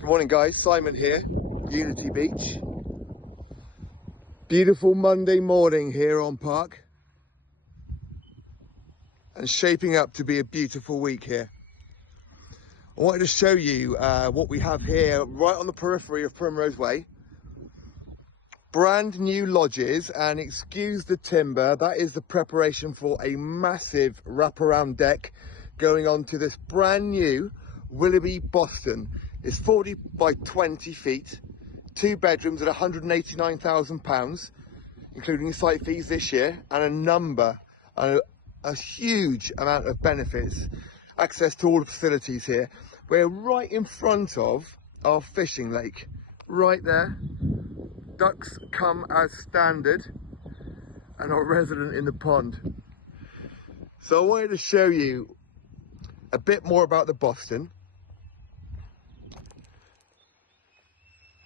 Good morning guys, Simon here, Unity Beach. Beautiful Monday morning here on Park. And shaping up to be a beautiful week here. I wanted to show you what we have here right on the periphery of Primrose Way. Brand new lodges, and excuse the timber, that is the preparation for a massive wraparound deck going on to this brand new Willerby Boston. It's 40 by 20 feet, 2 bedrooms at £189,000, including site fees this year, and a huge amount of benefits. Access to all the facilities here. We're right in front of our fishing lake, right there. Ducks come as standard and are resident in the pond. So I wanted to show you a bit more about the Boston.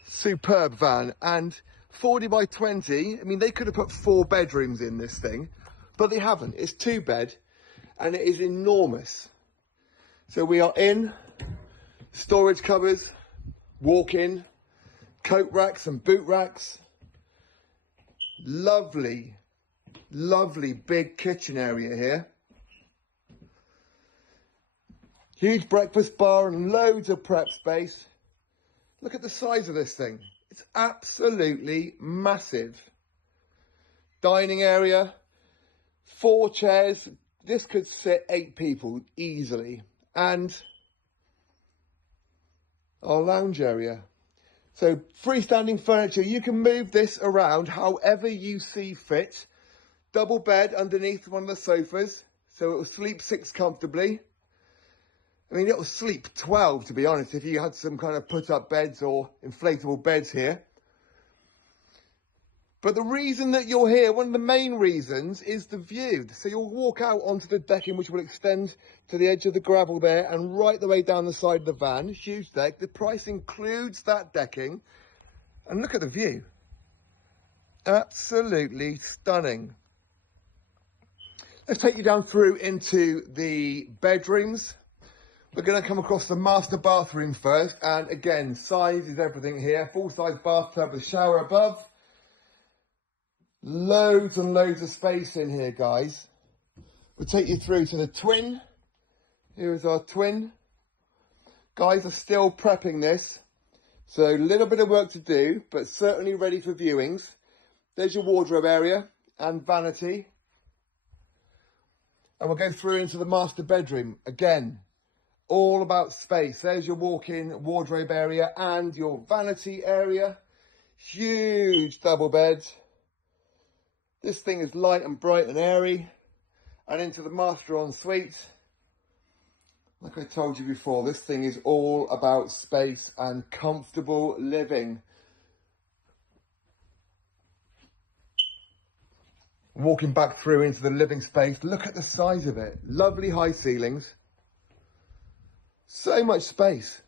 Superb van, and 40 by 20. I mean, they could have put 4 bedrooms in this thing, but they haven't. It's 2 bed and it is enormous. So we are in storage cupboards, walk-in, coat racks and boot racks. Lovely, lovely big kitchen area here. Huge breakfast bar and loads of prep space. Look at the size of this thing. It's absolutely massive. Dining area, 4 chairs. This could sit 8 people easily. And our lounge area. So freestanding furniture, you can move this around however you see fit. Double bed underneath one of the sofas, so it will sleep 6 comfortably. I mean, it'll sleep 12, to be honest, if you had some kind of put-up beds or inflatable beds here. But the reason that you're here, one of the main reasons, is the view. So you'll walk out onto the decking, which will extend to the edge of the gravel there and right the way down the side of the van. Huge deck. The price includes that decking. And look at the view. Absolutely stunning. Let's take you down through into the bedrooms. We're going to come across the master bathroom first. And again, size is everything here. Full-size bathtub with shower above. Loads and loads of space in here, guys. We'll take you through to the twin. Here is our twin. Guys are still prepping this. So a little bit of work to do, but certainly ready for viewings. There's your wardrobe area and vanity. And we'll go through into the master bedroom. Again, all about space. There's your walk-in wardrobe area and your vanity area. Huge double bed. This thing is light and bright and airy. And into the master ensuite. Like I told you before, this thing is all about space and comfortable living. Walking back through into the living space. Look at the size of it. Lovely high ceilings. So much space.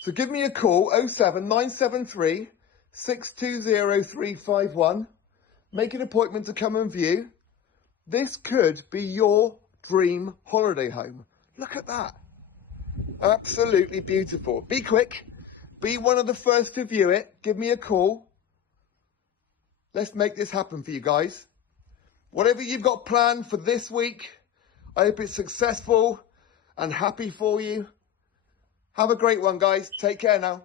So give me a call, 07973 620 351. Make an appointment to come and view. This could be your dream holiday home. Look at that. Absolutely beautiful. Be quick. Be one of the first to view it. Give me a call. Let's make this happen for you guys. Whatever you've got planned for this week, I hope it's successful and happy for you. Have a great one, guys. Take care now.